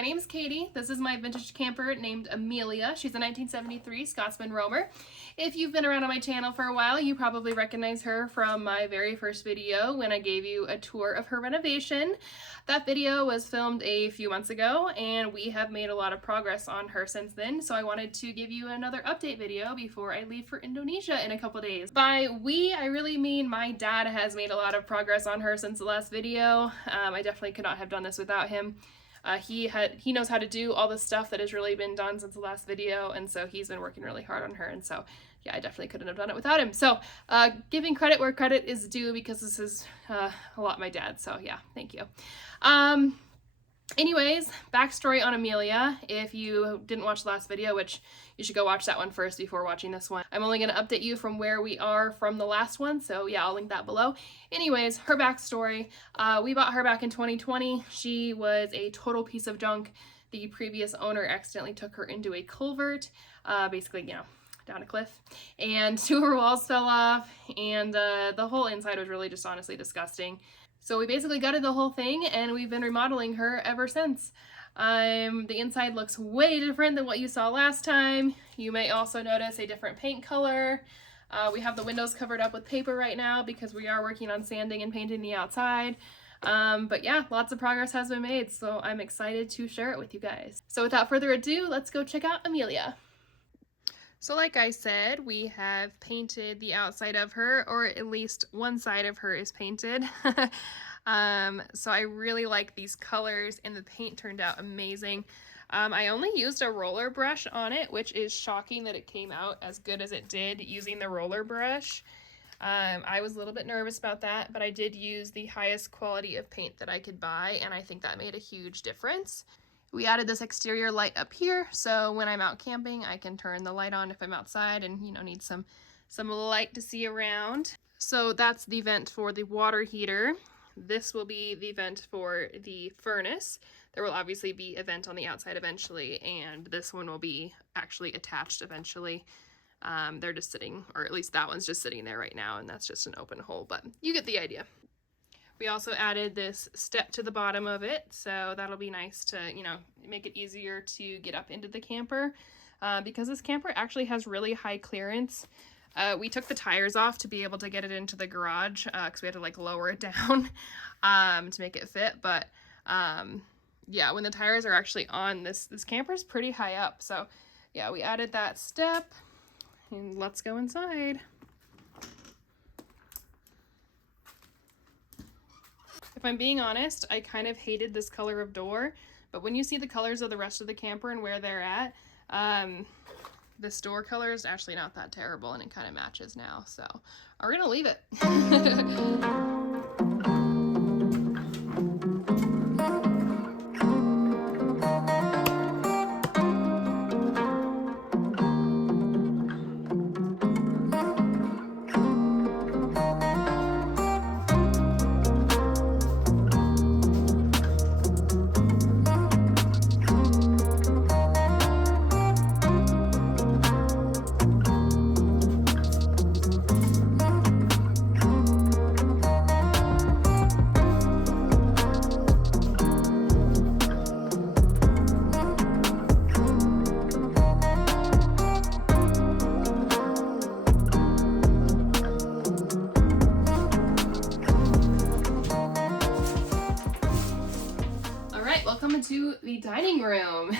my name's Katie. This is my vintage camper named Amelia. She's a 1973 Scotsman roamer. If you've been around on my channel for a while, you probably recognize her from my very first video when I gave you a tour of her renovation. That video was filmed a few months ago, and we have made a lot of progress on her since then, so I wanted to give you another update video before I leave for Indonesia in a couple days. By we, I really mean my dad has made a lot of progress on her since the last video. I definitely could not have done this without him. He knows how to do all the stuff that has really been done since the last video, and so he's been working really hard on her, and so yeah, I definitely couldn't have done it without him. So giving credit where credit is due, because this is a lot my dad, so yeah, thank you. Anyways, backstory on Amelia. If you didn't watch the last video, which you should go watch that one first before watching this one. I'm only going to update you from where we are from the last one, so yeah, I'll link that below. Anyways, her backstory. We bought her back in 2020. She was a total piece of junk. The previous owner accidentally took her into a culvert, basically, you know, down a cliff, and 2 of her walls fell off, and the whole inside was really just honestly disgusting. So we basically gutted the whole thing, and we've been remodeling her ever since. The inside looks way different than what you saw last time. You may also notice a different paint color. We have the windows covered up with paper right now because we are working on sanding and painting the outside. But yeah, lots of progress has been made, so I'm excited to share it with you guys. So without further ado, let's go check out Amelia. So like I said, we have painted the outside of her, or at least one side of her is painted. So I really like these colors, and the paint turned out amazing. I only used a roller brush on it, which is shocking that it came out as good as it did using the roller brush. I was a little bit nervous about that, but I did use the highest quality of paint that I could buy, and I think that made a huge difference. We added this exterior light up here, so when I'm out camping, I can turn the light on if I'm outside and, you know, need some light to see around. So that's the vent for the water heater. This will be the vent for the furnace. There will obviously be a vent on the outside eventually, and this one will be actually attached eventually. They're just sitting, or at least that one's just sitting there right now, and that's just an open hole, but you get the idea. We also added this step to the bottom of it, so that'll be nice to, you know, make it easier to get up into the camper, because this camper actually has really high clearance. We took the tires off to be able to get it into the garage, because we had to like lower it down to make it fit, but yeah, when the tires are actually on, this camper is pretty high up, so yeah, we added that step, and let's go inside. If I'm being honest, I kind of hated this color of door, but when you see the colors of the rest of the camper and where they're at, this door color is actually not that terrible, and it kind of matches now, so we're gonna leave it. Welcome to the dining room.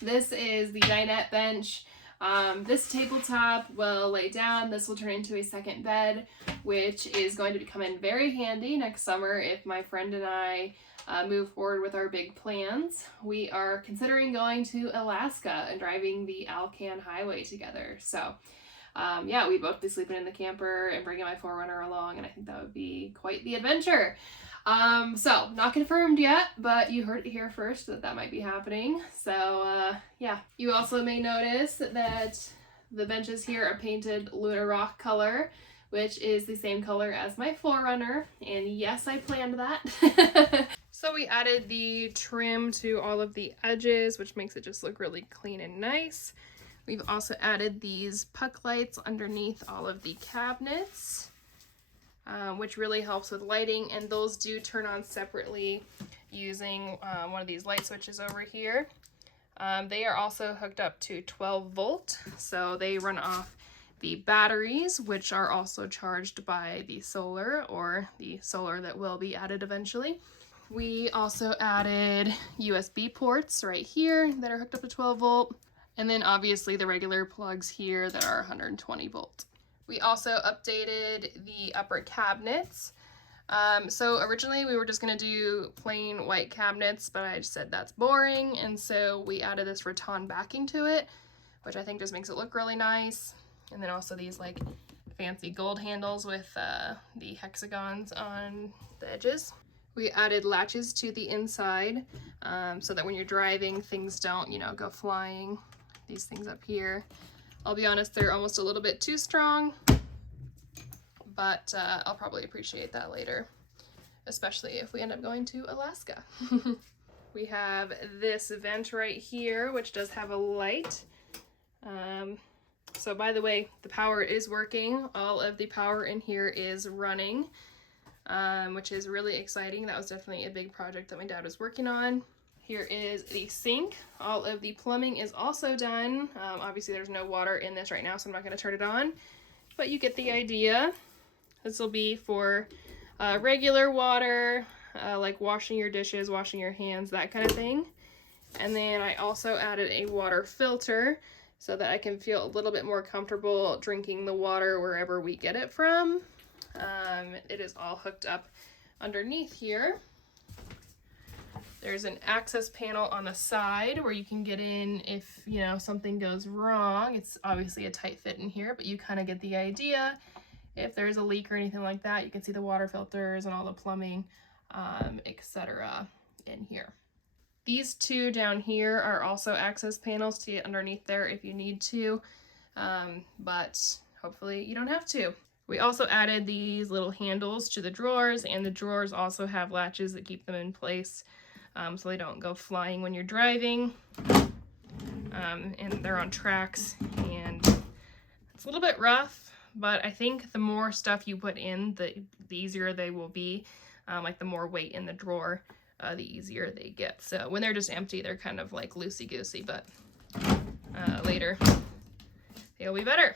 This is the dinette bench. This tabletop will lay down. This will turn into a second bed, which is going to come in very handy next summer if my friend and I move forward with our big plans. We are considering going to Alaska and driving the Alcan Highway together. So yeah, we'd both be sleeping in the camper and bringing my 4Runner along, and I think that would be quite the adventure. So not confirmed yet, but you heard it here first that might be happening. So yeah, you also may notice that the benches here are painted Lunar Rock color, which is the same color as my 4Runner, and yes, I planned that. So we added the trim to all of the edges, which makes it just look really clean and nice. We've also added these puck lights underneath all of the cabinets, which really helps with lighting, and those do turn on separately using one of these light switches over here. They are also hooked up to 12 volt, so they run off the batteries, which are also charged by the solar, or the solar that will be added eventually. We also added USB ports right here that are hooked up to 12 volt, and then obviously the regular plugs here that are 120 volt. We also updated the upper cabinets. So originally we were just going to do plain white cabinets, but I just said that's boring, and so we added this rattan backing to it, which I think just makes it look really nice. And then also these like fancy gold handles with the hexagons on the edges. We added latches to the inside so that when you're driving, things don't, you know, go flying. These things up here, I'll be honest, they're almost a little bit too strong, but I'll probably appreciate that later, especially if we end up going to Alaska. We have this vent right here, which does have a light. So by the way, the power is working. All of the power in here is running, which is really exciting. That was definitely a big project that my dad was working on. Here is the sink. All of the plumbing is also done. Obviously there's no water in this right now, so I'm not going to turn it on, but you get the idea. This will be for regular water, like washing your dishes, washing your hands, that kind of thing. And then I also added a water filter so that I can feel a little bit more comfortable drinking the water wherever we get it from. It is all hooked up underneath here. There's an access panel on the side where you can get in if, you know, something goes wrong. It's obviously a tight fit in here, but you kind of get the idea. If there's a leak or anything like that, you can see the water filters and all the plumbing, etc. in here. These two down here are also access panels to get underneath there if you need to, but hopefully you don't have to. We also added these little handles to the drawers, and the drawers also have latches that keep them in place so they don't go flying when you're driving. And they're on tracks, and it's a little bit rough, but I think the more stuff you put in, the easier they will be. Like the more weight in the drawer, the easier they get. So when they're just empty, they're kind of like loosey-goosey, but later they'll be better.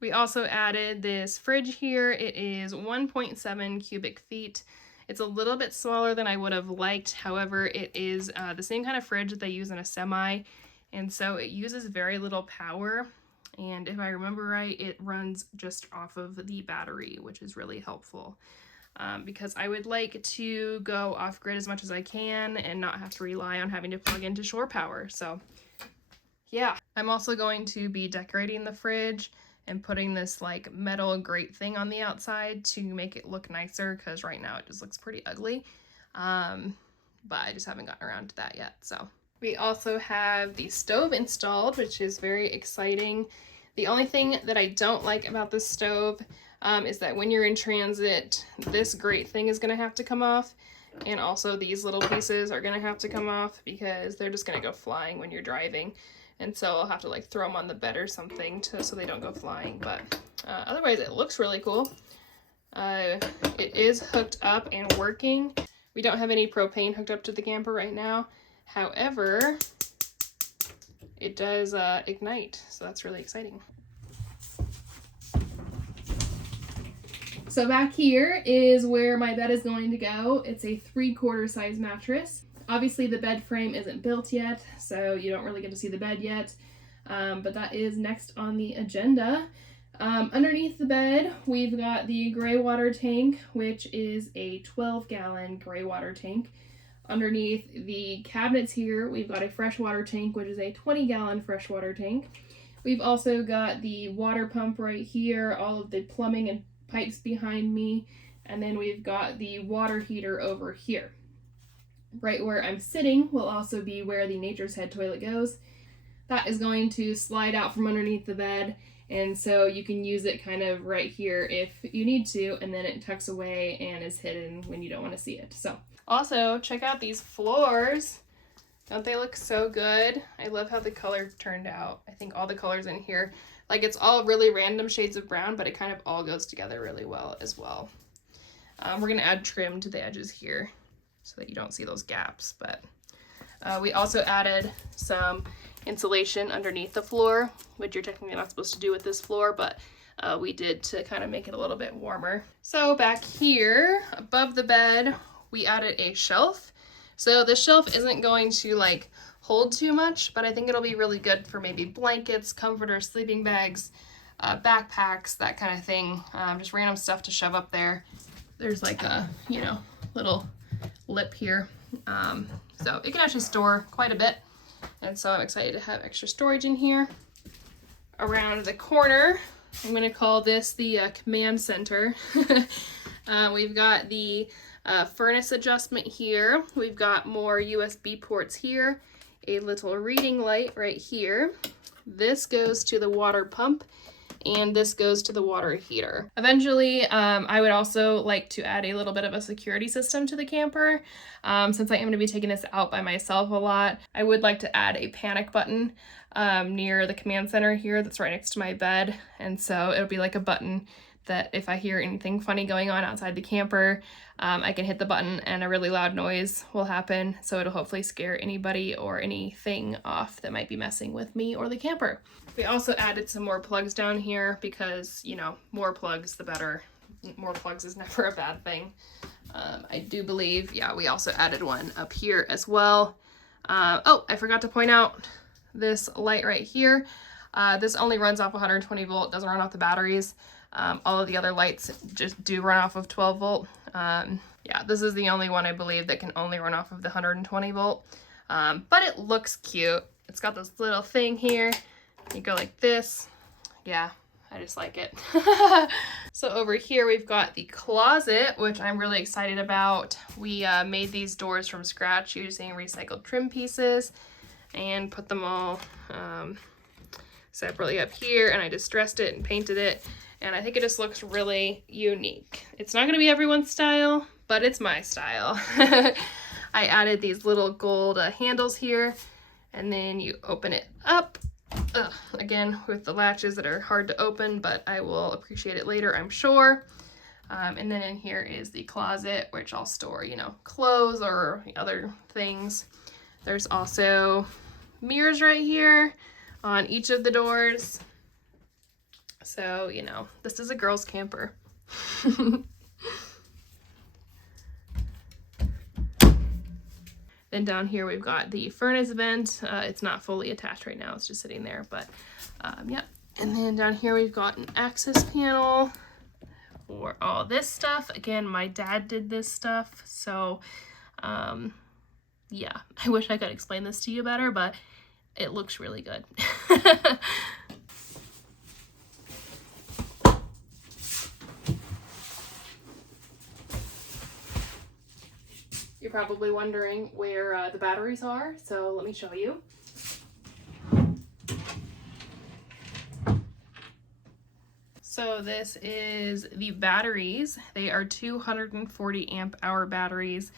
We also added this fridge here. It is 1.7 cubic feet. It's a little bit smaller than I would have liked. However, it is the same kind of fridge that they use in a semi, and so it uses very little power. And if I remember right, it runs just off of the battery, which is really helpful. Because I would like to go off-grid as much as I can and not have to rely on having to plug into shore power. So yeah, I'm also going to be decorating the fridge and putting this like metal grate thing on the outside to make it look nicer, because right now it just looks pretty ugly. But I just haven't gotten around to that yet. So we also have the stove installed, which is very exciting. The only thing that I don't like about this stove is that when you're in transit, this grate thing is going to have to come off, and also these little pieces are going to have to come off because they're just going to go flying when you're driving. And so I'll have to like throw them on the bed or something so they don't go flying. But otherwise it looks really cool. It is hooked up and working. We don't have any propane hooked up to the camper right now. However, it does ignite, so that's really exciting. So back here is where my bed is going to go. It's a 3/4 size mattress. Obviously the bed frame isn't built yet, so you don't really get to see the bed yet, but that is next on the agenda. Underneath the bed, we've got the gray water tank, which is a 12-gallon gray water tank. Underneath the cabinets here, we've got a freshwater tank, which is a 20-gallon freshwater tank. We've also got the water pump right here, all of the plumbing and pipes behind me, and then we've got the water heater over here. Right where I'm sitting will also be where the Nature's Head toilet goes. That is going to slide out from underneath the bed, and so you can use it kind of right here if you need to, and then it tucks away and is hidden when you don't want to see it. So also check out these floors. Don't they look so good? I love how the color turned out. I think all the colors in here, like it's all really random shades of brown, but it kind of all goes together really well as well. We're gonna add trim to the edges here. so that you don't see those gaps. But we also added some insulation underneath the floor, which you're technically not supposed to do with this floor, but we did to kind of make it a little bit warmer. So back here above the bed, we added a shelf. So the shelf isn't going to like hold too much, but I think it'll be really good for maybe blankets, comforters, sleeping bags, backpacks, that kind of thing. Just random stuff to shove up there. There's like a, you know, little lip here. So it can actually store quite a bit. And so I'm excited to have extra storage in here. Around the corner, I'm going to call this the command center. We've got the furnace adjustment here. We've got more USB ports here. A little reading light right here. This goes to the water pump, and this goes to the water heater. Eventually, I would also like to add a little bit of a security system to the camper. Since I am going to be taking this out by myself a lot, I would like to add a panic button near the command center here that's right next to my bed. And so it'll be like a button that if I hear anything funny going on outside the camper, I can hit the button and a really loud noise will happen. So it'll hopefully scare anybody or anything off that might be messing with me or the camper. We also added some more plugs down here because, you know, more plugs, the better. More plugs is never a bad thing. I do believe, yeah, we also added one up here as well. Oh, I forgot to point out this light right here. This only runs off 120 volt, doesn't run off the batteries. All of the other lights just do run off of 12 volt. Yeah, this is the only one I believe that can only run off of the 120 volt. But it looks cute. It's got this little thing here. You go like this. Yeah, I just like it. So over here we've got the closet, which I'm really excited about. We made these doors from scratch using recycled trim pieces and put them all separately up here, and I distressed it and painted it. And I think it just looks really unique. It's not gonna be everyone's style, but it's my style. I added these little gold handles here, and then you open it up. Again, with the latches that are hard to open, but I will appreciate it later, I'm sure. And then in here is the closet, which I'll store, you know, clothes or other things. There's also mirrors right here on each of the doors. So, you know, this is a girl's camper. Then down here we've got the furnace vent. It's not fully attached right now, it's just sitting there, but yeah. And then down here we've got an access panel for all this stuff. Again, my dad did this stuff, so yeah, I wish I could explain this to you better, but it looks really good. You're probably wondering where the batteries are, so let me show you. So this is the batteries. They are 240 amp hour batteries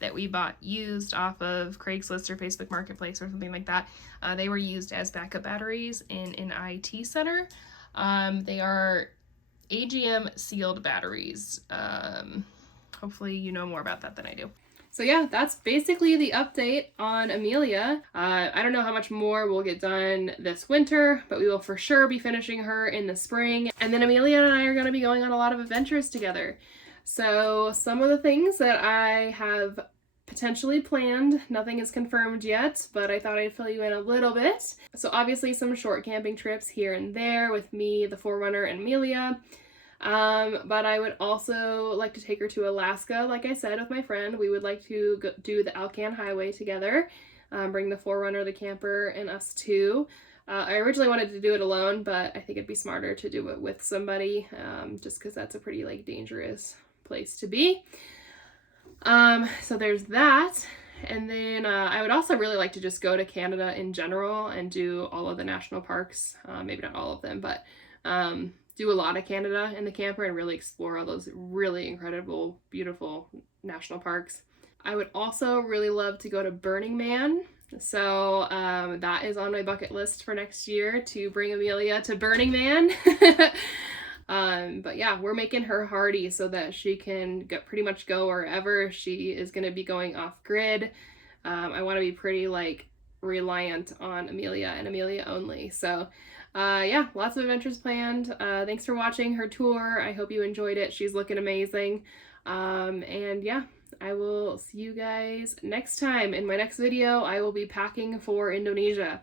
that we bought used off of Craigslist or Facebook Marketplace or something like that. They were used as backup batteries in an IT center. They are AGM sealed batteries. Hopefully you know more about that than I do. So yeah, that's basically the update on Amelia. I don't know how much more we'll get done this winter, but we will for sure be finishing her in the spring. And then Amelia and I are going to be going on a lot of adventures together. So some of the things that I have potentially planned, nothing is confirmed yet, but I thought I'd fill you in a little bit. So obviously some short camping trips here and there with me, the Forerunner, and Amelia. But I would also like to take her to Alaska, like I said, with my friend. We would like to do the Alcan Highway together, bring the Forerunner, the camper, and us too. I originally wanted to do it alone, but I think it'd be smarter to do it with somebody, just because that's a pretty like dangerous place to be. So there's that. And then I would also really like to just go to Canada in general and do all of the national parks, maybe not all of them, but do a lot of Canada in the camper and really explore all those really incredible, beautiful national parks. I would also really love to go to Burning Man. So that is on my bucket list for next year, to bring Amelia to Burning Man. But yeah, we're making her hardy so that she can pretty much go wherever. She is going to be going off grid. I want to be pretty like reliant on Amelia and Amelia only. So yeah, lots of adventures planned. Thanks for watching her tour. I hope you enjoyed it. She's looking amazing. And yeah, I will see you guys next time. In my next video, I will be packing for Indonesia.